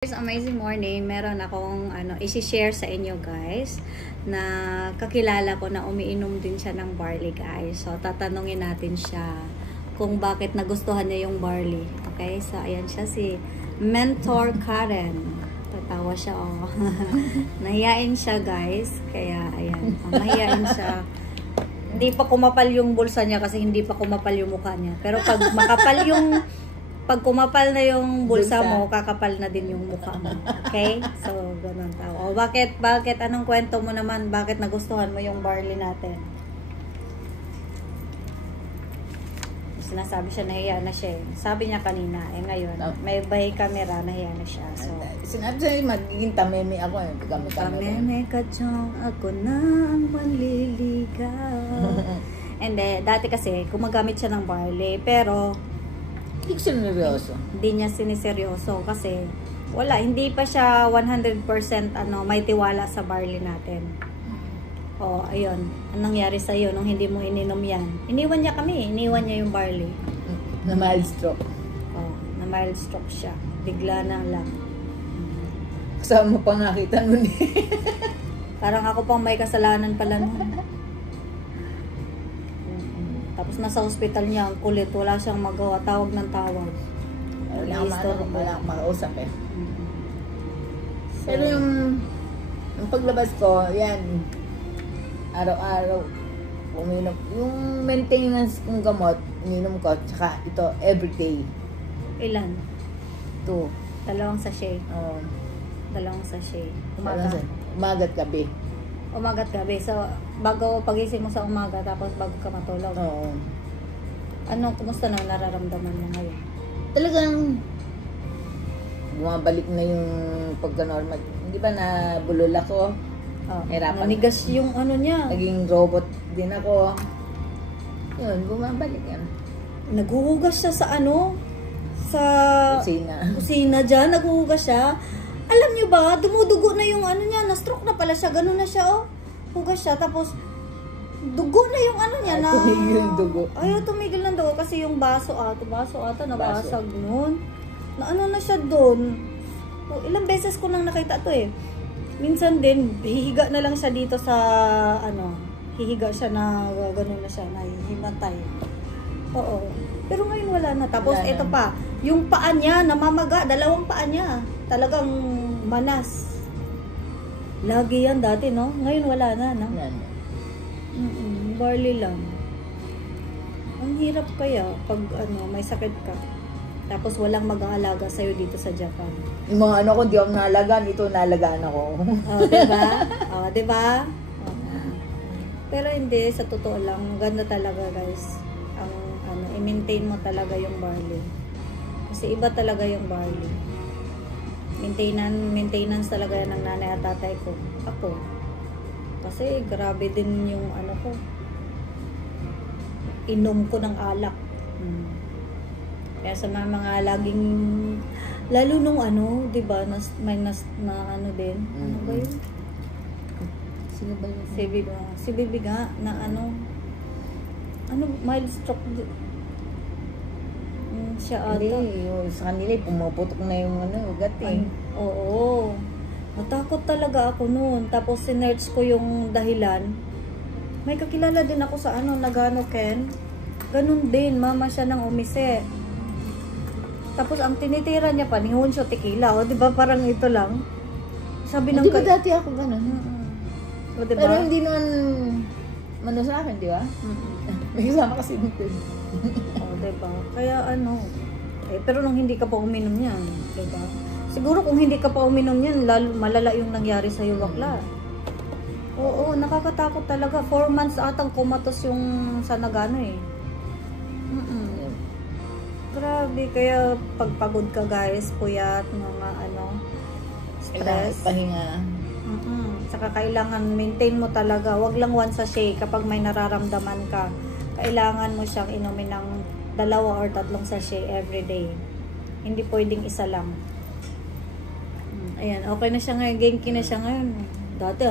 Guys, amazing morning. Meron akong i-share sa inyo guys na kakilala ko na umiinom din siya ng barley guys. So tatanungin natin siya kung bakit nagustuhan niya yung barley. Okay? So ayan siya, si Mentor Karen. Tatawa siya oh. Nahiyain siya guys. Kaya ayan, mahiyain siya. Hindi pa kumapal yung bulsa niya kasi hindi pa kumapal yung mukha niya. Pero pag kumapal na yung bulsa mo, kakapal na din yung mukha mo. Okay? So, ganun tao. O, bakit? Anong kwento mo naman? Bakit nagustuhan mo yung barley natin? Sinasabi siya, nahiya na siya. Sabi niya kanina, ngayon, may bahay camera, nahiya na siya. So, sinabi siya, magiging tameme ako. Tameme ka dyan, ako na ang manliligaw. And then, dati kasi, gumagamit siya ng barley, pero hindi ko sineryoso. Hindi niya siniseryoso kasi hindi pa siya 100% may tiwala sa barley natin. O, ayun. Anong nangyari sa'yo nung hindi mo ininom yan? Iniwan niya yung barley. Na mild stroke. O, na mild stroke siya. Bigla na lang. Kasama mo pa nakita nun eh. Parang ako pang may kasalanan pala nun. Tapos nasa hospital niya, ang kulit, wala siyang magawa, tawag ng tawag. Wala akong makausap eh. Pero yung paglabas ko, yan, araw-araw, uminom. Yung maintenance kong gamot, uminom ko, tsaka ito, everyday. Ilan? 2. Dalawang sachet. Oo. Dalawang sachet. Umaga. Umaga't gabi. Umaga't gabi. So, bago pagising mo sa umaga, tapos bago ka matulog. Oo. Kumusta na nararamdaman mo ngayon? Talagang bumabalik na yung pagka-normal. Hindi ba nabulol ako? Oh, Hirapan. Nanigas yung niya. Naging robot din ako. Yun, bumabalik yan. Naghuhugas siya sa sa kusina dyan. Naghuhugas siya. Alam niyo ba, dumudugo na yung niya, na-stroke na pala siya, ganun na siya, oh. Hugas siya, tapos, dugo na yung niya na. Tumigil yung dugo. Ayaw, tumigil ng dugo kasi yung baso ata, nabasag nun. Na siya doon. Oh, ilang beses ko nang nakita to eh. Minsan din, hihiga na lang siya dito sa, hihiga siya na, ganun na siya, na himatay. Oo. Pero ngayon wala na. Tapos, ito pa, yung paa niya, namamaga, dalawang paa niya. Talagang manas. Lagi yan dati, no? Ngayon wala na, no? Barley lang. Ang hirap kaya pag may sakit ka. Tapos walang mag-aalaga sa'yo dito sa Japan. Yung mga ko, di ako nalagaan. Ito, nalagaan ako. Diba? Diba? Pero hindi, sa totoo lang, ganda talaga, guys. I-maintain mo talaga yung barley. Kasi iba talaga yung barley. Maintenance talaga yan ng nanay at tatay ko. Ako. Kasi grabe din yung ko. Inom ko ng alak. Kaya sa mga laging, lalo nung diba, may na din. Ano ba yun? Sino ba yun? Si Bibi nga, na mild stroke siya ata. Hindi, sa kanila, pumaputok na yung ugat eh. Oo. Natakot talaga ako noon. Tapos sinerch ko yung dahilan. May kakilala din ako sa Nagano Ken. Ganun din, mama siya ng umise. Tapos ang tinitira niya pa, Nihonsho tequila. O, diba parang ito lang? Sabi ng diba dati ako ganun? O, diba? Pero hindi naman sa akin, di ba? May kasama kasi dito. O, diba? Kaya pero nung hindi ka pa uminom yan, diba? Siguro kung hindi ka pa uminom yan, malala yung nangyari sa'yo, bakla. Oo, nakakatakot talaga. 4 months atang kumatos yung sa Nagano eh. Grabe, kaya pagpagod ka guys, puyat, mga stress. Pahinga. Saka kailangan maintain mo talaga. Wag lang one sachet kapag may nararamdaman ka. Kailangan mo siyang inumin ng 2 or 3 sachet every day. Hindi pwedeng isa lang. Ayan, okay na siya ngayon. Genki na siya ngayon. Dati,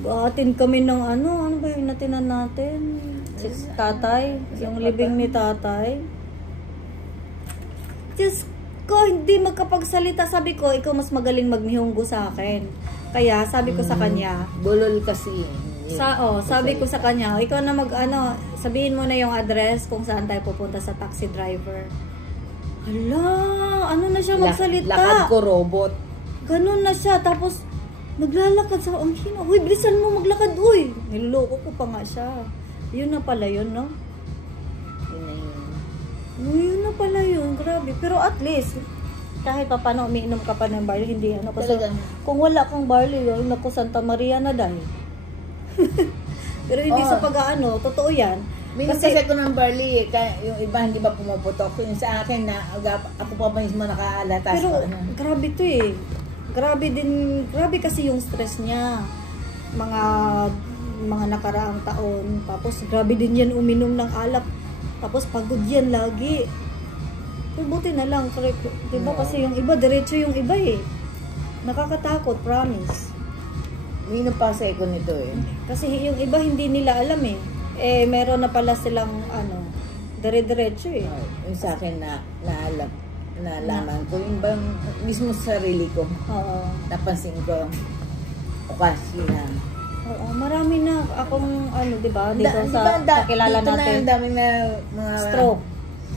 buhatin kami ng ano ba yung natinan natin? Si tatay. Yung libing ni tatay. Just ko hindi magkapagsalita. Sabi ko, ikaw mas magaling magmihunggo sa akin. Kaya sabi ko sa kanya, Bulol kasi. sabi ko sa kanya, ikaw na sabihin mo na yung address kung saan tayo pupunta sa taxi driver. Hala, ano na siya magsalita? Lakad ko robot. Ganun na siya. Tapos, naglalakad sa hina. Uy, bilisan mo maglakad, uy. Niloloko ko pa nga siya. Yun na pala yun, no? Yun na yun. Yun na pala yun. Grabe. Pero at least, kahit pa paano umiinom ka pa ng barley, hindi ano. Kasi Talagang. kung wala kang barley, naku, Santa Maria na dahil. Pero hindi sa pag-aano, totoo yan. Minum kasi ako ng barley, yung iba hindi ba pumuputok. Yung sa akin na, ako pa mismo nakaalatas. Pero grabe to eh. Grabe kasi yung stress niya. Mga nakaraang taon. Tapos grabe din yan uminom ng alak. Tapos pagod yan lagi. Pero buti na lang, diba? Kasi yung iba, diretso yung iba eh. Nakakatakot, promise. Minum pa sa ako nito eh. Kasi yung iba hindi nila alam eh. Meron na pala silang dire-diretso eh. Yung sa akin na nalaman ko, yung bang mismo sa sarili ko. Oo. Napansin ko, okasyon na. Oo, marami na akong diba, dito sa kakilala dito natin. Na, dami na mga stroke.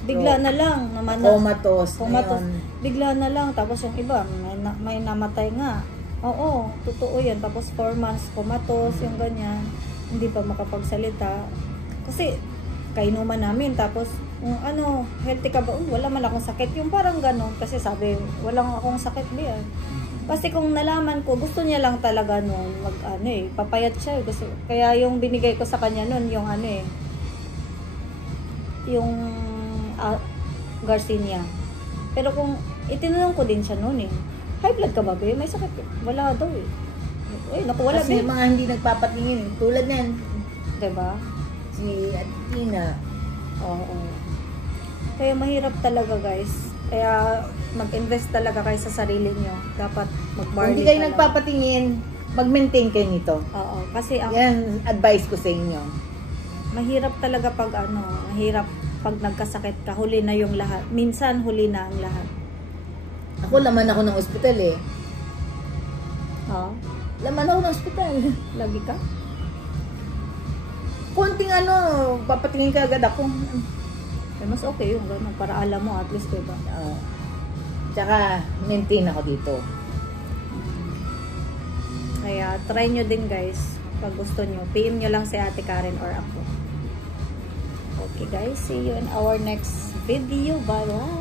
Bigla na lang. Comatose. Bigla na lang. Tapos yung iba, may namatay nga. Oo, totoo yan. Tapos 4 months comatose, yung ganyan. Hindi pa makapagsalita. Kasi, kainuman namin. Tapos, healthy ka ba? Wala man akong sakit. Yung parang gano'n. Kasi sabi, walang akong sakit ba yan. Kasi kung nalaman ko, gusto niya lang talaga nun, papayat siya. Gusto, kaya yung binigay ko sa kanya nun, yung yung Garcinia. Pero kung, itinanong ko din siya nun eh. High blood ka ba, be? May sakit. Wala daw eh. Naku, wala, kasi be. mga hindi nagpapatingin. Tulad yan. Diba? Si Atina. Oo. Kaya mahirap talaga, guys. Kaya mag-invest talaga kayo sa sarili nyo. Dapat Kung mag-barley hindi kayo talaga. nagpapatingin, mag-maintain kayo nito. Oo. Kasi Yan, advice ko sa inyo. mahirap talaga pag mahirap pag nagkasakit ka. Huli na yung lahat. Minsan, huli na ang lahat. Ako, laman ako ng ospital eh. Ha? Laman ako ng ospital. Lagi ka? Konting papatingin ka agad ako. Mas okay yung gano'n. Para alam mo, at least, diba? Tsaka, maintain ako dito. Kaya, try nyo din, guys. Pag gusto nyo. PM nyo lang si Ate Karen or ako. Okay, guys. See you in our next video. Bye-bye!